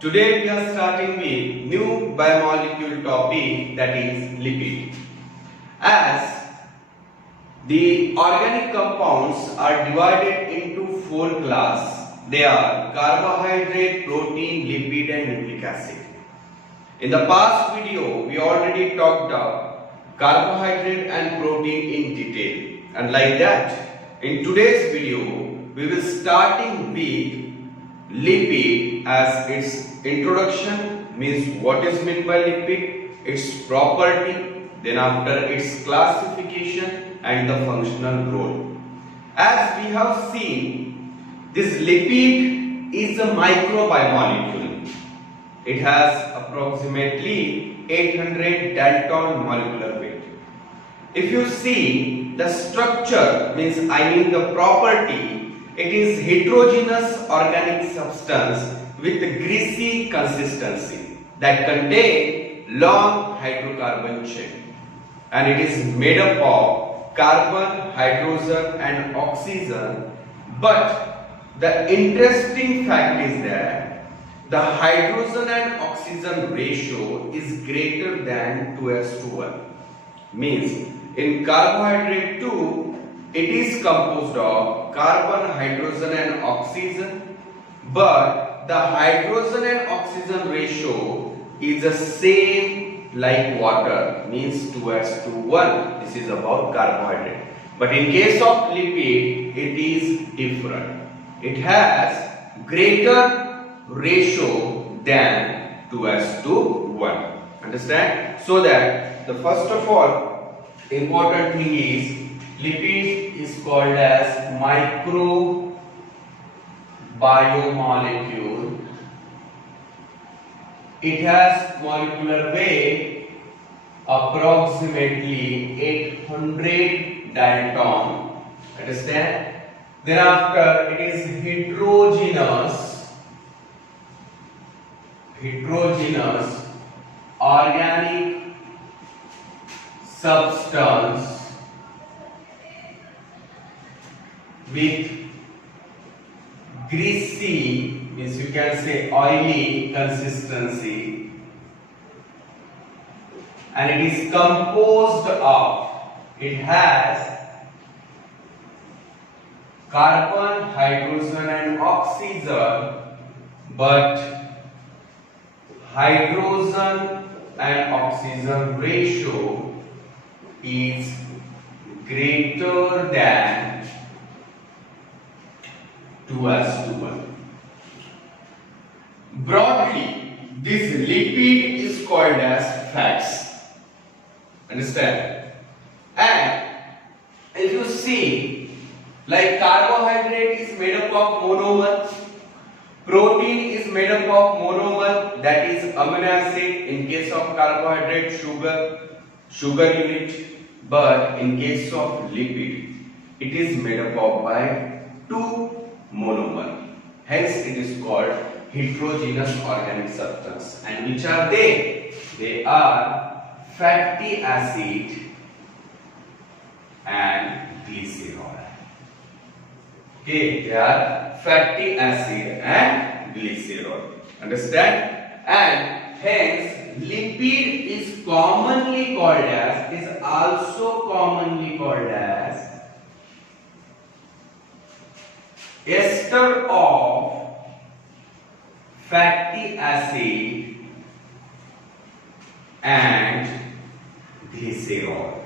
Today we are starting with new biomolecule topic, that is lipid. As the organic compounds are divided into four classes. They are carbohydrate, protein, lipid and nucleic acid. In the past video we already talked about carbohydrate and protein in detail, and like that in today's video we will starting with lipid, as its introduction means what is meant by lipid, its property, then after its classification and the functional role. As we have seen, this lipid is a microbiomolecule. It has approximately 800 Dalton molecular weight. If you see the structure, means the property, it is heterogeneous organic substance with greasy consistency that contain long hydrocarbon chain, and it is made up of carbon, hydrogen and oxygen. But the interesting fact is that the hydrogen and oxygen ratio is greater than 2:1. Means in carbohydrate 2 it is composed of carbon, hydrogen and oxygen, but the hydrogen and oxygen ratio is the same like water, means 2:1. This is about carbohydrate. But in case of lipid, it is different. It has greater ratio than 2:1. Understand? So that the first of all important thing is lipid is called as microbiomolecule. It has molecular weight approximately 800 Dalton. Understand? Thereafter it is heterogeneous organic substance with greasy, means you can say oily consistency, and it is composed of, it has carbon, hydrogen and oxygen, but hydrogen and oxygen ratio is greater than 2:1. Broadly, this lipid is called as fats. Understand? And if you see, like carbohydrate is made up of monomer, protein is made up of monomer, that is amino acid. In case of carbohydrate, sugar unit, but in case of lipid, it is made up of by two monomer. Hence it is called heterogeneous organic substance. And which are they? They are fatty acid and glycerol. Okay, they are fatty acid and glycerol. Understand? And hence lipid is commonly called as, is also commonly called as ester of fatty acid and glycerol.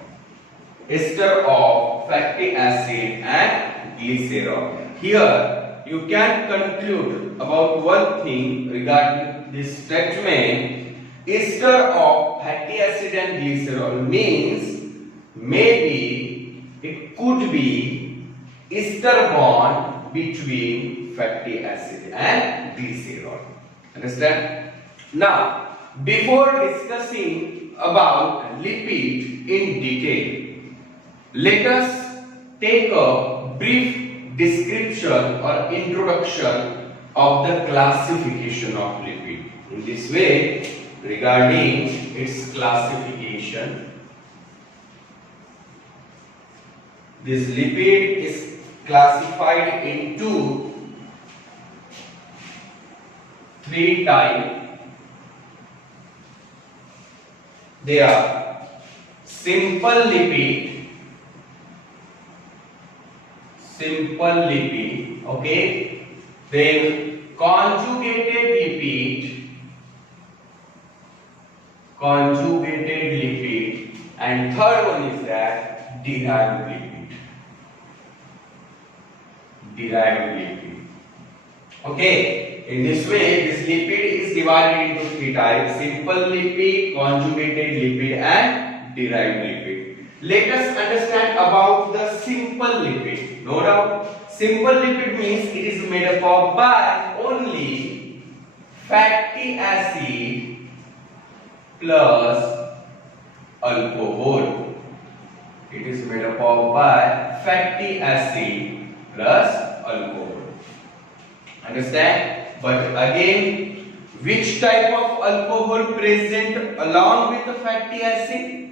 Ester of fatty acid and glycerol. Here you can conclude about one thing regarding this statement. Ester of fatty acid and glycerol means maybe it could be ester bond between fatty acid and glycerol. Understand? Now, before discussing about lipid in detail, let us take a brief description or introduction of the classification of lipid. In this way, regarding its classification, this lipid is classified into three type. They are simple lipid, okay, then conjugated lipid, and third one is that derived lipid. Okay, in this way, this lipid is divided into three types: simple lipid, conjugated lipid, and derived lipid. Let us understand about the simple lipid. No doubt, simple lipid means it is made up of by only fatty acid plus alcohol. It is made up of by fatty acid plus alcohol. Understand? But again, which type of alcohol present along with the fatty acid?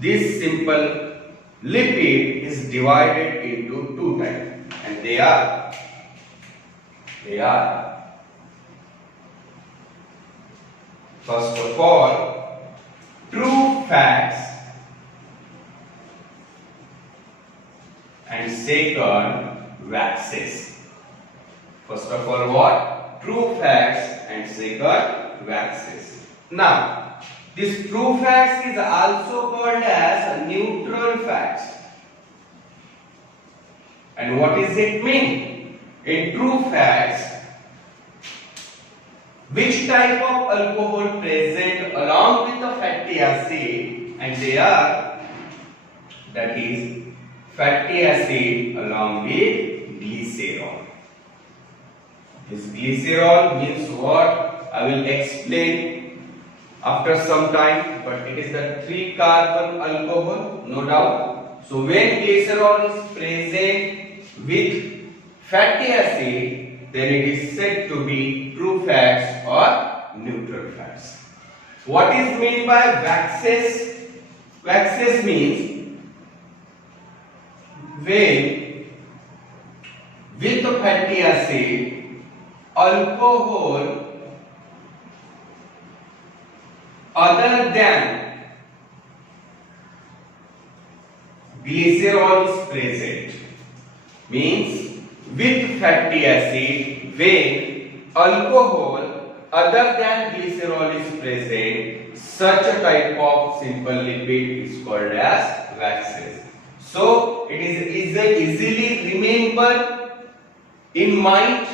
This simple lipid is divided into two types, and they are first of all true fats, and second waxes. First of all, what? True fats, and second waxes. Now, this true fats is also called as neutral fats. And what does it mean? In true fats, which type of alcohol present along with the fatty acid? And they are, that is, fatty acid along with glycerol. This glycerol means what? I will explain after some time, but it is the 3-carbon alcohol, no doubt. So when glycerol is present with fatty acid, then it is said to be true fats or neutral fats. What is meant by waxes? Waxes means when with the fatty acid, alcohol other than glycerol is present. Means with fatty acid, when alcohol other than glycerol is present, such a type of simple lipid is called as waxes. So it is easily remembered in mind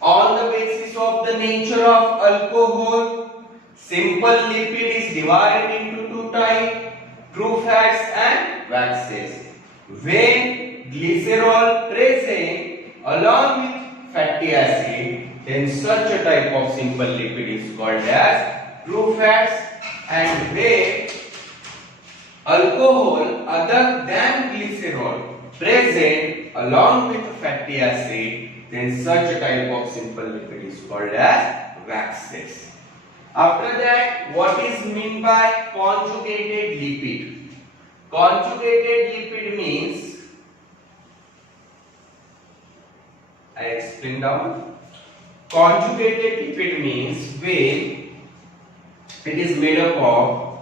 on the basis of the nature of alcohol. Simple lipid is divided into two types: true fats and waxes. When glycerol present along with fatty acid, then such a type of simple lipid is called as true fats. And when alcohol other than glycerol present along with fatty acid, then such a type of simple lipid is called as waxes. After that, what is meant by conjugated lipid? Conjugated lipid means, I explain down. Conjugated lipid means when it is made up of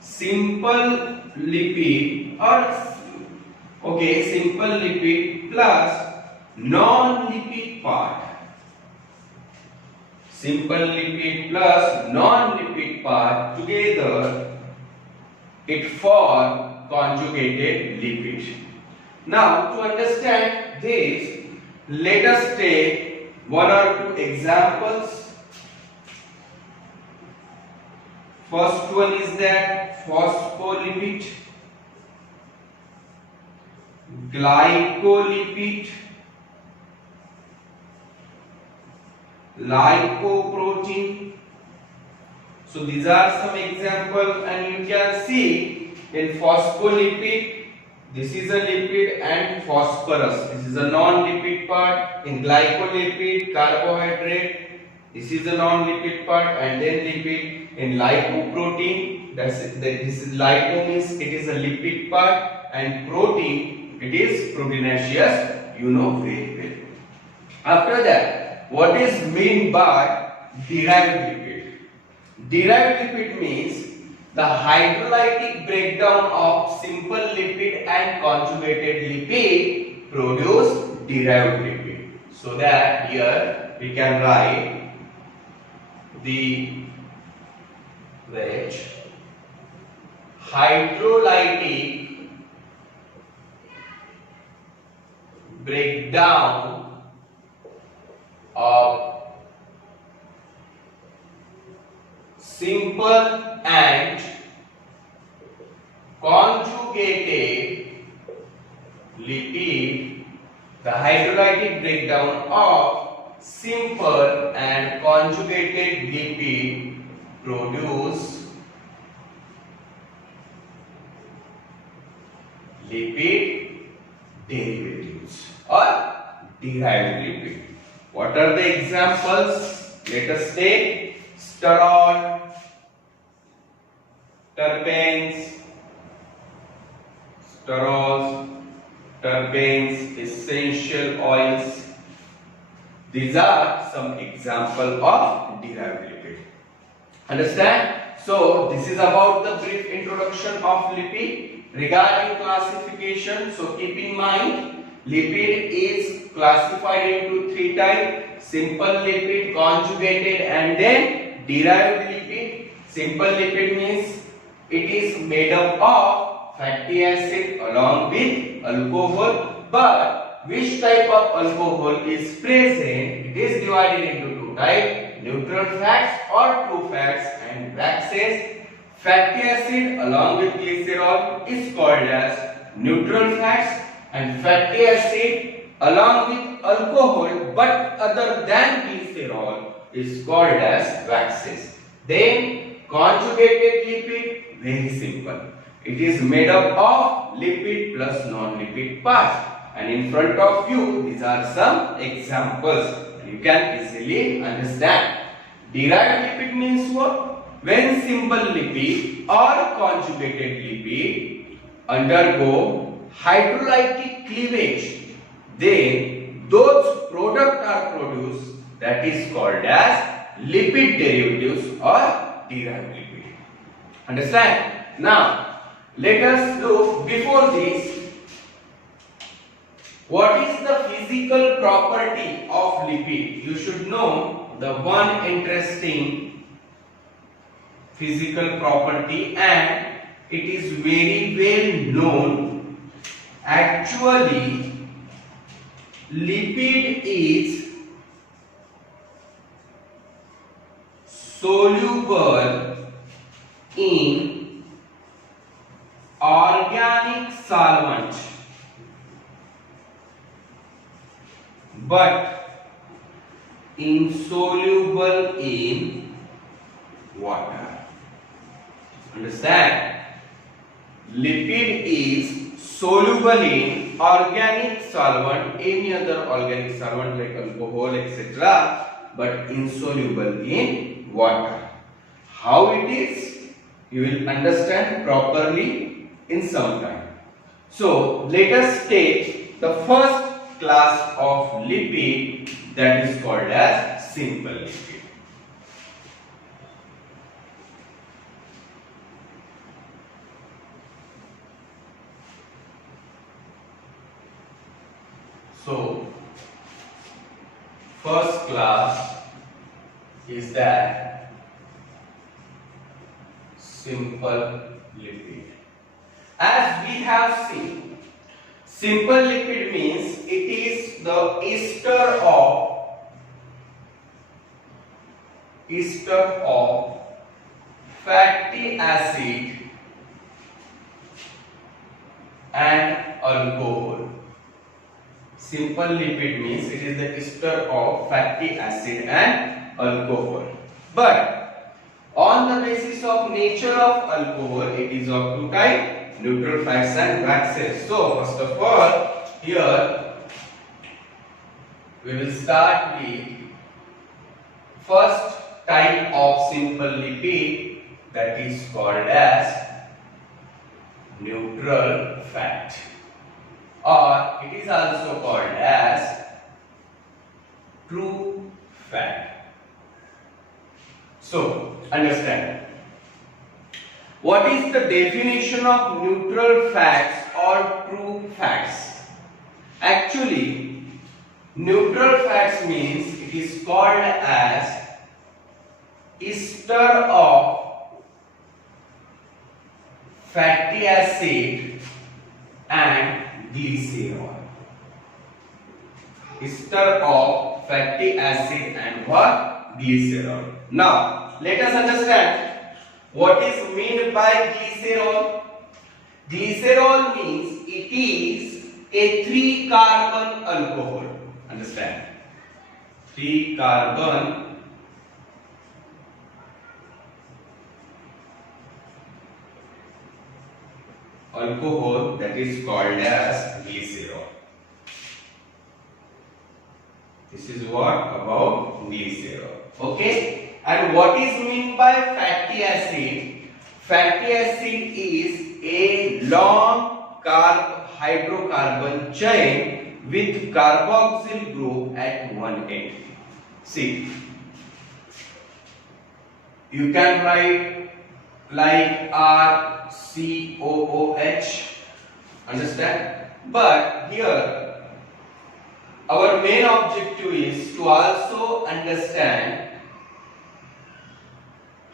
simple lipid simple lipid plus non-lipid part. Simple lipid plus non-lipid part together, it form conjugated lipid. Now, to understand this, let us take one or two examples. First one is that phospholipid, glycolipid, lipoprotein. So these are some examples, and you can see in phospholipid, this is a lipid and phosphorus, this is a non-lipid part. In glycolipid, carbohydrate, this is a non-lipid part, and then lipid. In lipoprotein, this is lipo means it is a lipid part, and protein, it is proteinaceous, you know very well. After that, what is meant by derived lipid? Derived lipid means the hydrolytic breakdown of simple lipid and conjugated lipid produce derived lipid. So that here we can write the which hydrolytic breakdown of simple and conjugated lipid, the hydrolytic breakdown of simple and conjugated lipid produce lipid derivatives or derived lipid. What are the examples? Let us take sterol, terpenes, sterols, terpenes, essential oils. These are some examples of derived lipid. Understand? So this is about the brief introduction of lipid. Regarding classification, so keep in mind lipid is classified into three types: simple lipid, conjugated, and then derived lipid. Simple lipid means it is made up of fatty acid along with alcohol, but which type of alcohol is present? It is divided into two types: neutral fats or true fats and waxes. Fatty acid along with glycerol is called as neutral fats, and fatty acid along with alcohol but other than glycerol is called as waxes. Then conjugated lipid, very simple. It is made up of lipid plus non-lipid parts. And in front of you, these are some examples. You can easily understand. Derived lipid means what? When simple lipid or conjugated lipid undergo hydrolytic cleavage, then those products are produced, that is called as lipid derivatives or derived lipid. Understand? Now, let us look before this. What is the physical property of lipid? You should know the one interesting physical property, and it is very well known. Actually, lipid is soluble in organic solvent but insoluble in water. Understand? Lipid is soluble in organic solvent, any other organic solvent like alcohol, etc., but insoluble in water. How it is? You will understand properly in some time. So, let us take the first class of lipid, that is called as simple lipid. So, first class is that simple lipid. As we have seen, simple lipid means it is the ester of fatty acid and alcohol. Simple lipid means it is the ester of fatty acid and alcohol. But on the basis of nature of alcohol, it is of two types: neutral fats and waxes. So first of all, here we will start with first type of simple lipid, that is called as neutral fat, or it is also called as true fat. So understand, what is the definition of neutral fats or true fats? Actually, neutral fats means it is called as ester of fatty acid and glycerol. Ester of fatty acid and what? Glycerol. Now, let us understand what is meant by glycerol. Glycerol means it is a 3-carbon alcohol. Understand? 3-carbon alcohol that is called as glycerol. This is what about glycerol. Okay? And what is meant by fatty acid? Fatty acid is a long hydrocarbon chain with carboxyl group at one end. See, you can write like RCOOH. Understand? But here our main objective is to also understand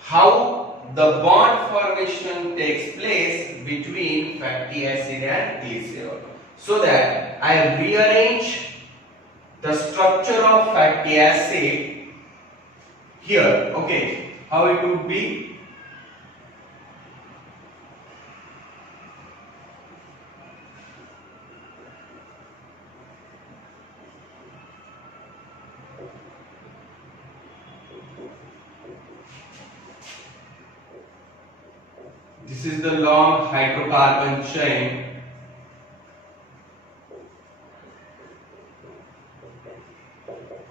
how the bond formation takes place between fatty acid and glycerol. So that I rearrange the structure of fatty acid here. Okay, how it would be? This is the long hydrocarbon chain.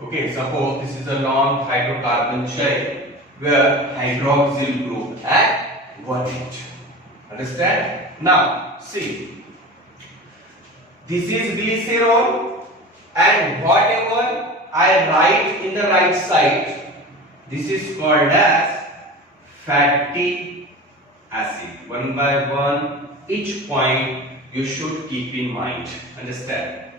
Okay, suppose this is a long hydrocarbon chain where hydroxyl group at one end. Understand? Now, see, this is glycerol, and whatever I write in the right side, this is called as fatty acid. One by one, each point you should keep in mind. Understand?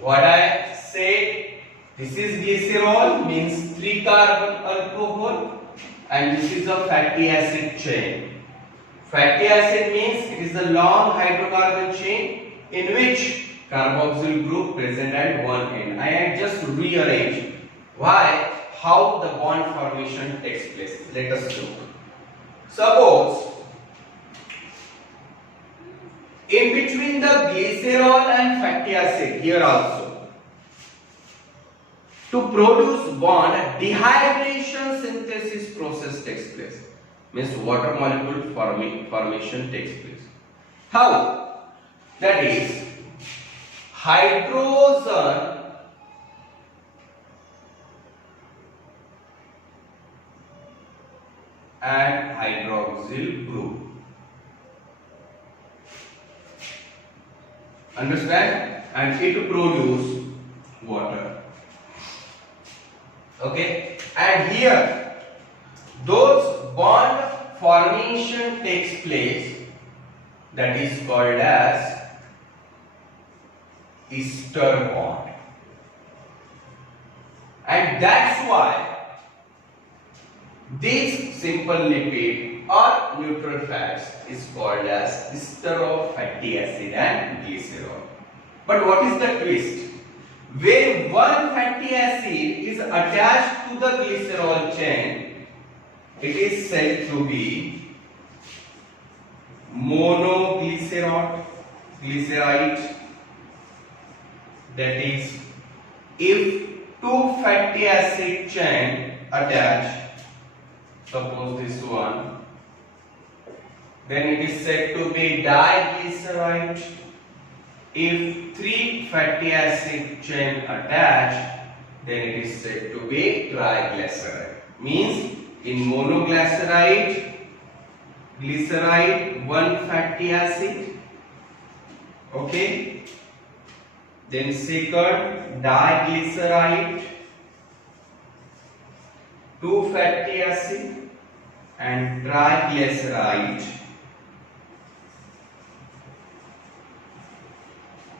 What I say, this is glycerol means 3-carbon alcohol, and this is a fatty acid chain. Fatty acid means it is a long hydrocarbon chain in which carboxyl group present at one end. I have just rearranged how the bond formation takes place. Let us look. Suppose in between the glycerol and fatty acid, here also, to produce bond, dehydration synthesis process takes place. Means water molecule formation takes place. How? That is, hydrogen and hydroxyl group. Understand? And it produce water. Okay? And here, those bond formation takes place, that is called as ester bond. And that's why this simple lipid or neutral fats is called as ester of fatty acid and glycerol. But what is the twist? When one fatty acid is attached to the glycerol chain, it is said to be monoglycerol, glyceride. That is, if two fatty acid chain attach, suppose this one, then it is said to be diglyceride. If three fatty acid chain attach, then it is said to be triglyceride. Means in monoglyceride, glyceride, one fatty acid. Okay. Then second, diglyceride, 2 fatty acid and triglyceride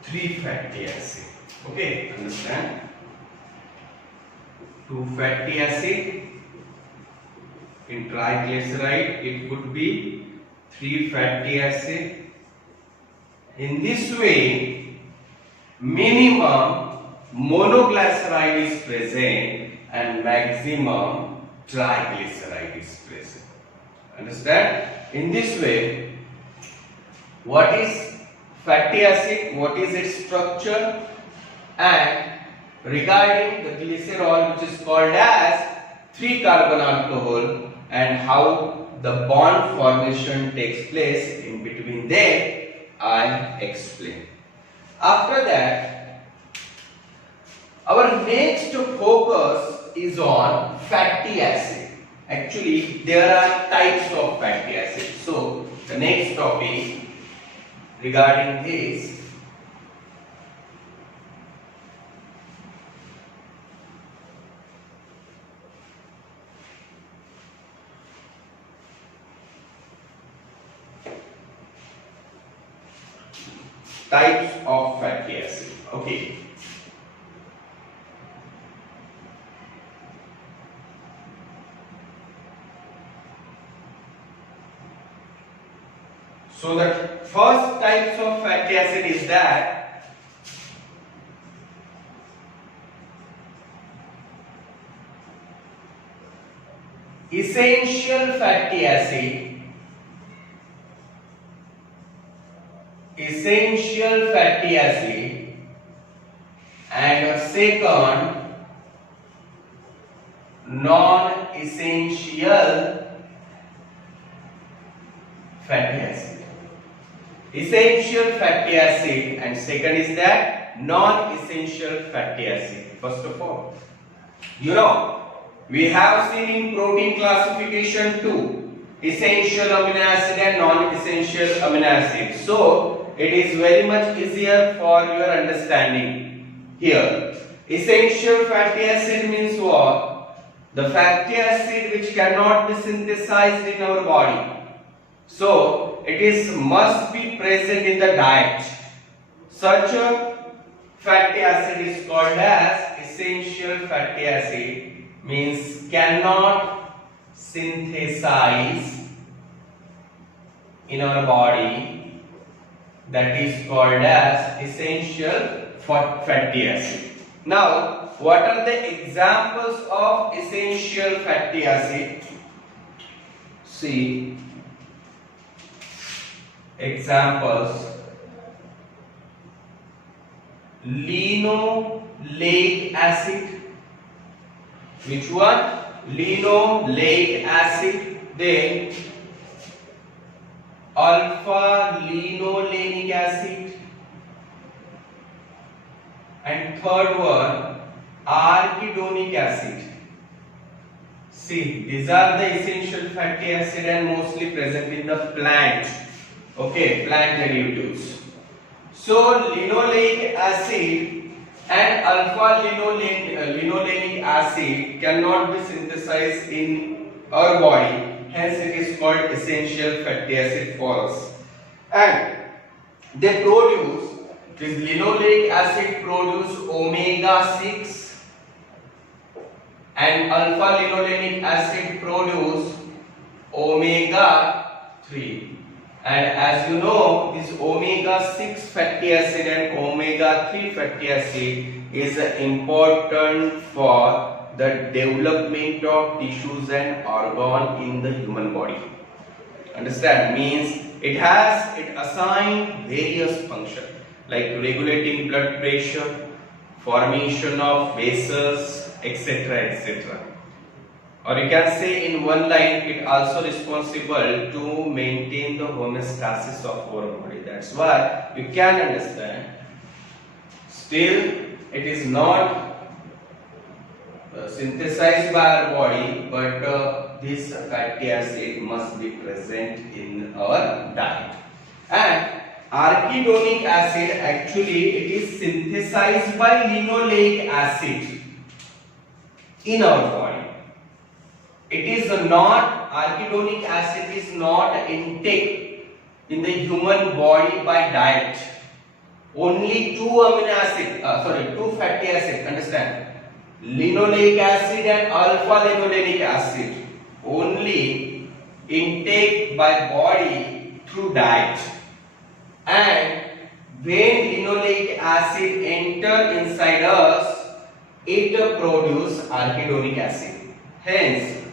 3 fatty acid. Okay, understand? 2 fatty acid in triglyceride, it would be 3 fatty acid. In this way, minimum monoglyceride is present and maximum triglyceride is present. Understand? In this way, what is fatty acid, what is its structure, and regarding the glycerol, which is called as 3-carbon alcohol, and how the bond formation takes place in between them, I explain. After that, our next focus is on fatty acid. Actually, there are types of fatty acid. So, the next topic regarding this types of fatty acid. Okay. So the first types of fatty acid is that essential fatty acid, and second non-essential fatty acid. Essential fatty acid and second is that non-essential fatty acid. First of all, we have seen in protein classification too, essential amino acid and non-essential amino acid. So it is very much easier for your understanding here. Essential fatty acid means what? The fatty acid which cannot be synthesized in our body. So it must be present in the diet. Such a fatty acid is called as essential fatty acid, means cannot synthesize in our body. That is called as essential fatty acid. Now, what are the examples of essential fatty acid? See, examples: linoleic acid. Which one? Linoleic acid. Then alpha linolenic acid, and third one arachidonic acid. See, these are the essential fatty acid and mostly present in the plant. Okay, plant derivatives. So linoleic acid and alpha linolenic acid cannot be synthesized in our body. Hence, it is called essential fatty acid for us. And they produce, this linoleic acid produce omega-6 and alpha linolenic acid produce omega-3. And as you know, this omega-6 fatty acid and omega-3 fatty acid is important for the development of tissues and organ in the human body. Understand? Means it assigned various functions like regulating blood pressure, formation of vessels, etc., etc. Or you can say in one line, it also responsible to maintain the homeostasis of our body. That's why you can understand. Still, it is not synthesized by our body, but this fatty acid must be present in our diet. And arachidonic acid, actually it is synthesized by linoleic acid in our body. it is not, arachidonic acid is not intake in the human body by diet. Only two fatty acid, understand? Linoleic acid and alpha linolenic acid only intake by body through diet. And when linoleic acid enter inside us, it produce arachidonic acid. Hence,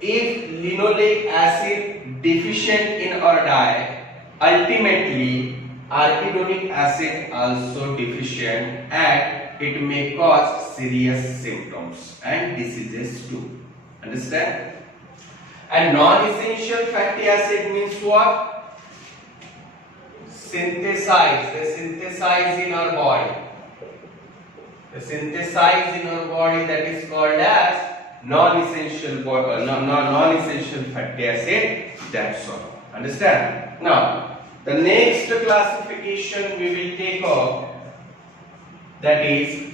if linoleic acid deficient in our diet, ultimately arachidonic acid also deficient, and it may cause serious symptoms and diseases too. Understand? And non-essential fatty acid means what? They synthesize in our body. They synthesize in our body, that is called as non-essential fatty acid. That's all. Understand? Now, the next classification we will take up, that is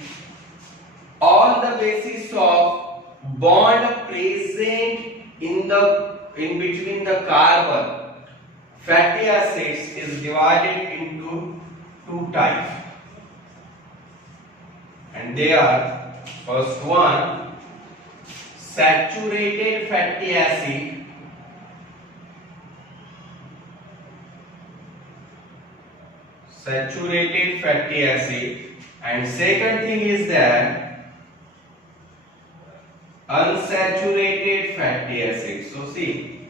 on the basis of bond present in between the carbon. Fatty acids is divided into two types, and they are, first one, saturated fatty acid, and second thing is that unsaturated fatty acid. So see,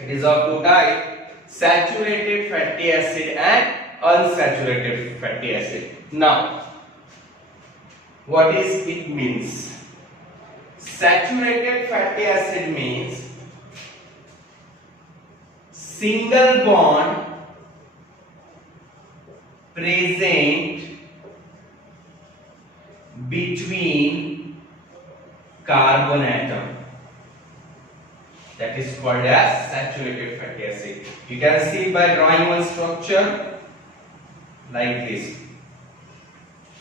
it is of two types, saturated fatty acid and unsaturated fatty acid. Now, what is it means? Saturated fatty acid means single bond present between carbon atom. That is called as saturated fatty acid. You can see by drawing one structure like this.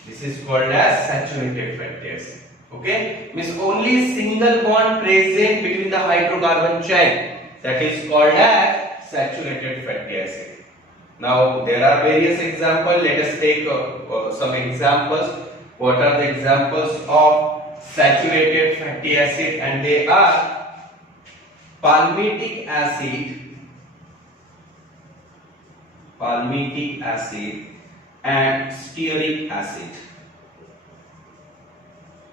This is called as saturated fatty acid. Okay, means only single bond present between the hydrocarbon chain. That is called as saturated fatty acid. Now there are various examples. Let us take some examples. What are the examples of saturated fatty acid? And they are palmitic acid, and stearic acid.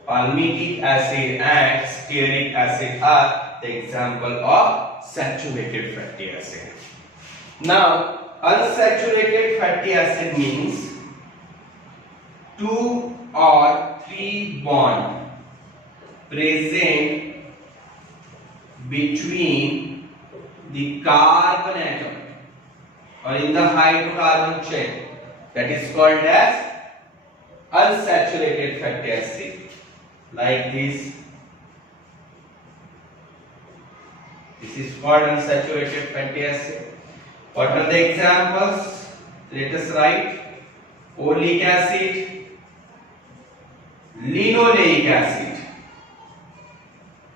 Palmitic acid and stearic acid are the example of saturated fatty acid. Now, unsaturated fatty acid means 2 or 3 bond present between the carbon atom or in the hydrocarbon chain. That is called as unsaturated fatty acid. Like this. This is called unsaturated fatty acid. What are the examples? Let us write. Oleic acid, linoleic acid.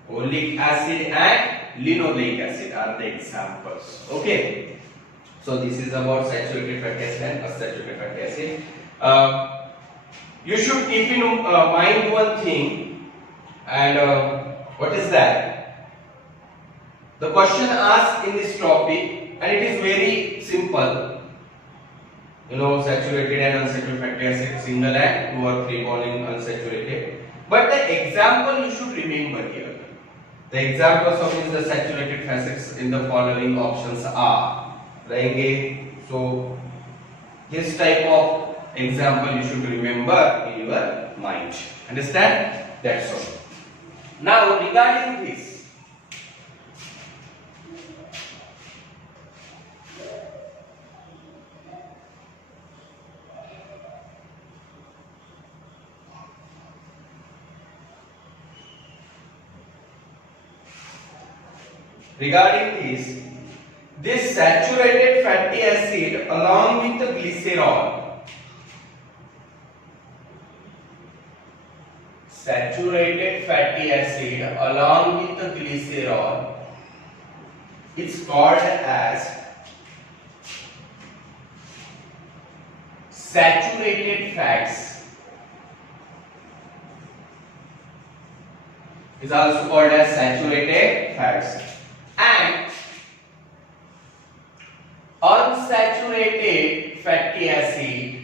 Oleic acid and linoleic acid are the examples. Okay. So this is about saturated fatty acid and unsaturated fatty acid. You should keep in mind one thing, and what is that? The question asked in this topic, and it is very simple. You know, saturated and unsaturated fatty acid, single and 2 or 3 bond in unsaturated. But the example you should remember here. The examples of the saturated acids in the following options are रहेंगे. So this type of example you should remember in your mind. Understand? That's all. Now regarding this, this saturated fatty acid along with the glycerol, saturated fatty acid along with the glycerol is called as saturated fats. Is also called as saturated fats. And unsaturated fatty acid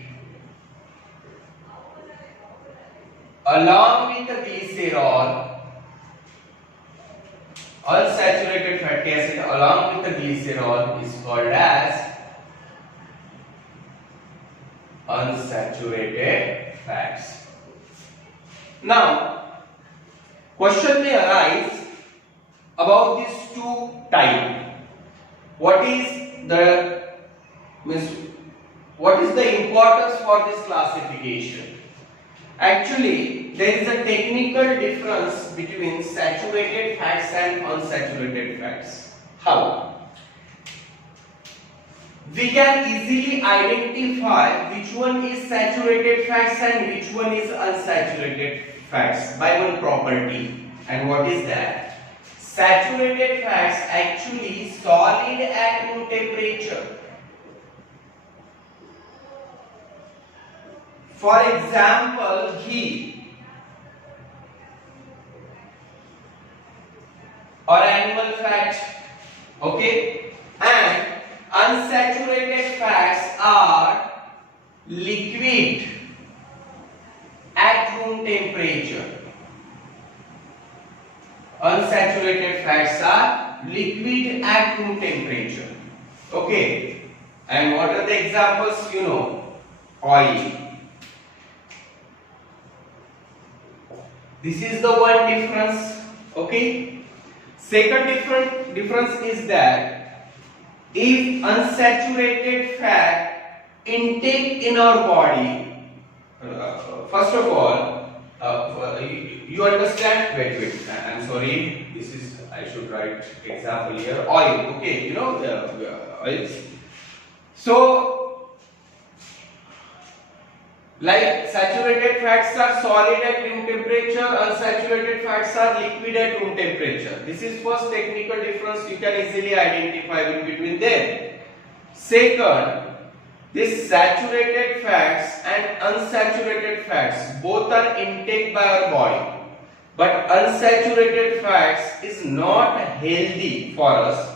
along with the glycerol, unsaturated fatty acid along with the glycerol is called as unsaturated fats. Now, question may arise about these two types. What is the importance for this classification? Actually, there is a technical difference between saturated fats and unsaturated fats. How? We can easily identify which one is saturated fats and which one is unsaturated fats by one property. And what is that? Saturated fats actually solid at room temperature. For example, ghee or animal fat, okay, and unsaturated fats are liquid at room temperature. Unsaturated fats are liquid at room temperature. Okay, and what are the examples? You know, oil. This is the one difference. Okay. Second difference is that if unsaturated fat intake in our body, first of all, you understand. Wait. I'm sorry. This is, I should write example here. Oil. Okay. You know the oils. So, like saturated fats are solid at room temperature, unsaturated fats are liquid at room temperature. This is first technical difference you can easily identify between them. Second, this saturated fats and unsaturated fats both are intake by our body, but unsaturated fats is not healthy for us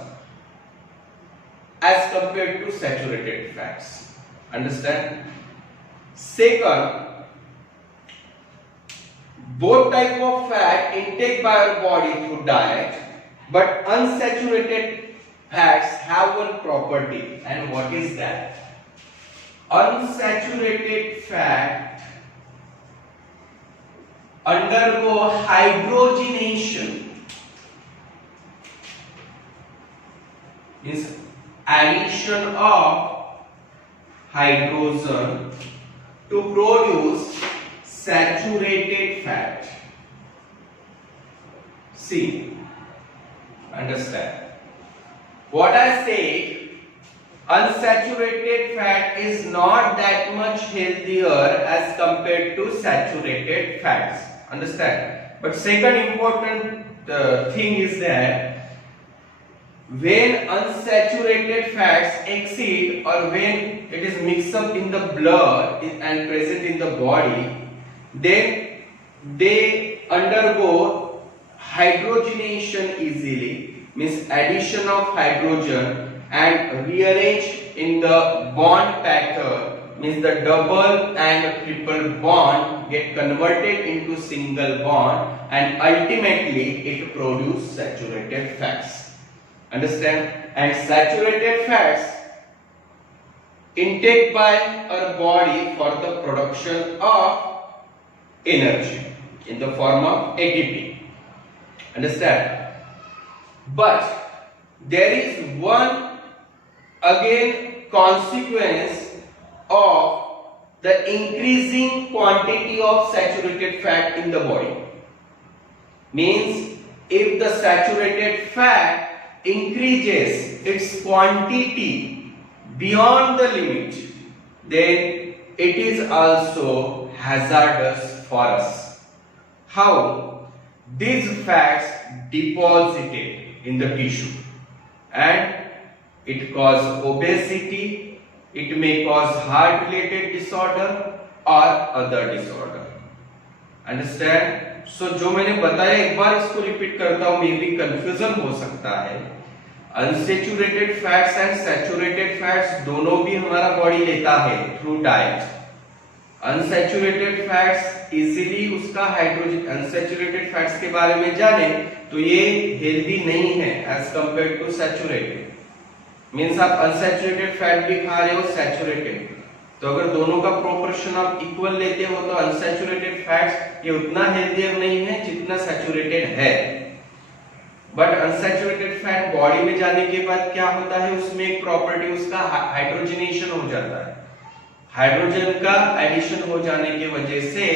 as compared to saturated fats. Understand? Second, both type of fat intake by our body through diet, but unsaturated fats have one property, and what is that? Unsaturated fat undergo hydrogenation, means addition of hydrogen to produce saturated fat. See, understand what I said. Unsaturated fat is not that much healthier as compared to saturated fats. Understand? But second important thing is that when unsaturated fats exceed, or when it is mixed up in the blood and present in the body, then they undergo hydrogenation easily, means addition of hydrogen and rearrange in the bond pattern, means the double and triple bond get converted into single bond, and ultimately it produces saturated fats. Understand? And saturated fats intake by our body for the production of energy in the form of ATP. Understand? But there is one again consequence of the increasing quantity of saturated fat in the body. Means if the saturated fat increases its quantity beyond the limit, then it is also hazardous for us. how these fats deposited in the tissue and it cause obesity, it may cause heart related disorder or other disorder. Understand? So जो मैंने बताया एक बार इसको repeat करता हूं, may be confusion हो सकता है। Unsaturated fats and saturated fats दोनों भी हमारा बॉडी लेता है through diet. Unsaturated fats easily उसका हाइड्रोजन, अनसैचुरेटेड फैट्स के बारे में जाने तो ये हेल्दी नहीं है as compare to saturated. Means आप अनसैचुरेटेड फैट भी खा रहे हो, सैचुरेटेड, तो अगर दोनों का प्रोपोर्शन आप इक्वल लेते हो तो अनसैचुरेटेड फैट्स ये उतना हेल्दियर नहीं है जितना सैचुरेटेड है। बट अनसैचुरेटेड फैट बॉडी में जाने के बाद क्या होता है, उसमें एक प्रॉपर्टी उसका हाइड्रोजनेशन हो जाता है। हाइड्रोजन का एडिशन हो जाने की वजह से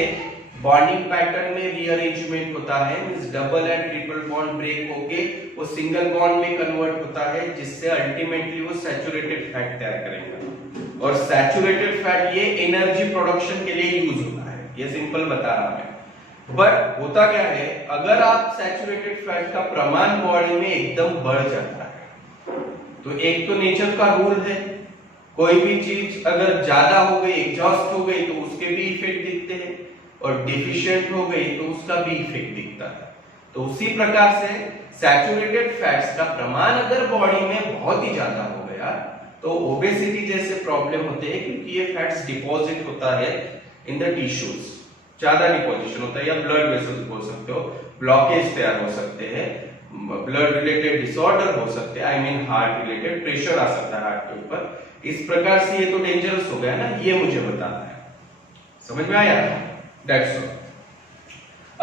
बॉन्डिंग पैटर्न में रीअरेंजमेंट होता है, means double and triple bond break होके वो सिंगल बॉन्ड में कन्वर्ट होता है, जिससे अल्टीमेटली वो सैचुरेटेड फैट तैयार करेगा। और सैचुरेटेड फैट ये एनर्जी प्रोडक्शन के लिए यूज होता है, ये सिंपल बता रहा मैं। बट होता क्या है, अगर आप सैचुरेटेड फैट का प्रमाण बॉडी में एकदम बढ़ जाता है तो एक तो नेचर का रूल है, कोई भी चीज अगर ज्यादा हो गई, एग्जॉस्ट हो गई तो उसके भी इफेक्ट दिखते हैं, और डिफिशिएंट हो गई तो उसका भी इफेक्ट दिखता है। तो उसी प्रकार से सैचुरेटेड फैट्स का प्रमाण अगर बॉडी में बहुत ही ज्यादा हो गया तो ओबेसिटी जैसे प्रॉब्लम होते हैं, क्योंकि ये फैट्स डिपॉजिट होता है इन द टिश्यूज, ज्यादा डिपोजिशन होता है, या ब्लड वेसल्स बोल सकते हो, ब्लॉकेज तैयार हो सकते हैं, ब्लड रिलेटेड डिसऑर्डर हो सकते हैं, I mean heart related pressure आ सकता है हार्ट के ऊपर। इस प्रकार से ये तो डेंजरस हो गया ना, ये मुझे बताना है। समझ में आया? That's all.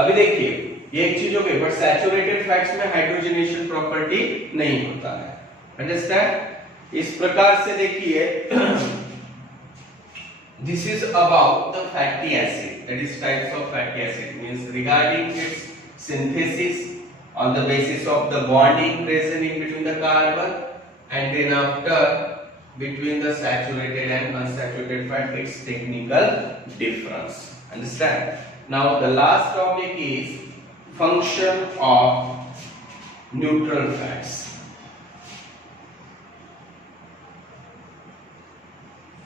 अभी देखिए ये एक चीज हो गई, बट सैचुरेटेड फैट्स में हाइड्रोजनेशन प्रॉपर्टी नहीं होता है। अंडरस्टैंड? इस प्रकार से देखिए this is about the fatty acid, that is types of fatty acid, means regarding its synthesis on the basis of the bonding present in between the carbon, and then after between the saturated and unsaturated fat, its technical difference. Understand? Now the last topic is function of neutral fats.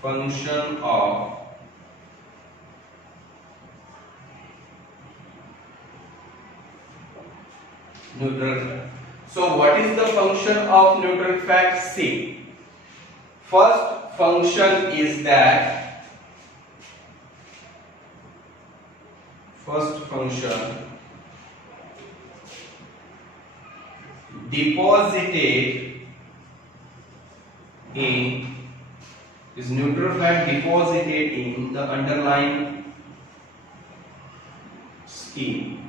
Function of neutral fat. So what is the function of neutral fat? See, first function is that, first function, deposited in, is neutral fat deposited in the underlying skin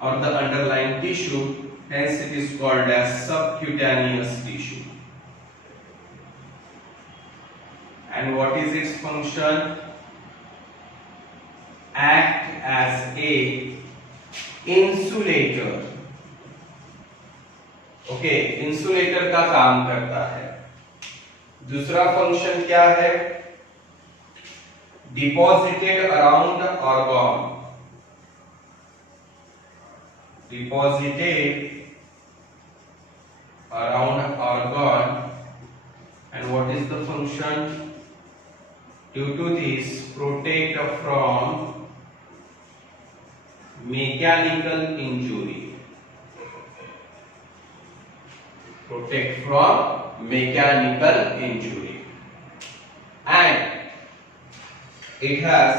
or the underlying tissue, hence it is called as subcutaneous tissue. And what is its function? Act as a insulator. Okay, insulator का काम करता है। दूसरा function क्या है? Deposited around organ, deposited around organ, and what is the function? Due to this protect from mechanical injury, protect from mechanical injury, and it has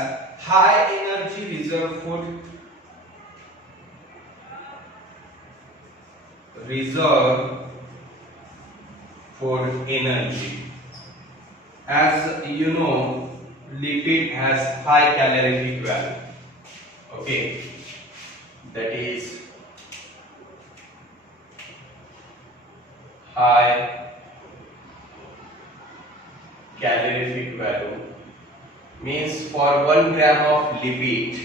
high energy reserve food, reserve food energy. As you know, lipid has high calorific value, okay, that is high calorific value, means for 1 gram of lipid,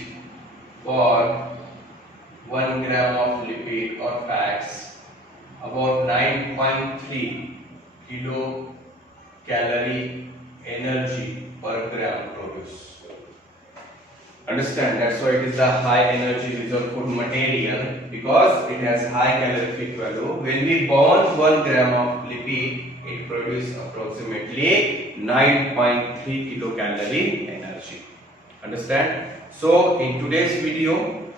for 1 gram of lipid or fats, about 9.3 kilocalorie energy per gram produce. Understand? That's why it is the high energy reserve food material, because it has high calorific value. When we burn 1 gram of lipid, it produces approximately 9.3 kilocalorie energy. Understand? So in today's video,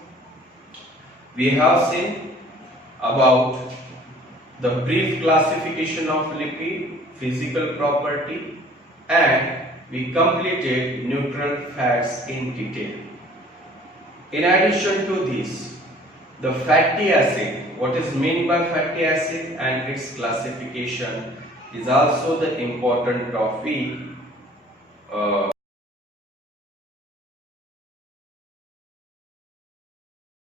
we have seen about the brief classification of lipid, physical property, and we completed neutral fats in detail. In addition to this, the fatty acid, what is meant by fatty acid and its classification is also the important topic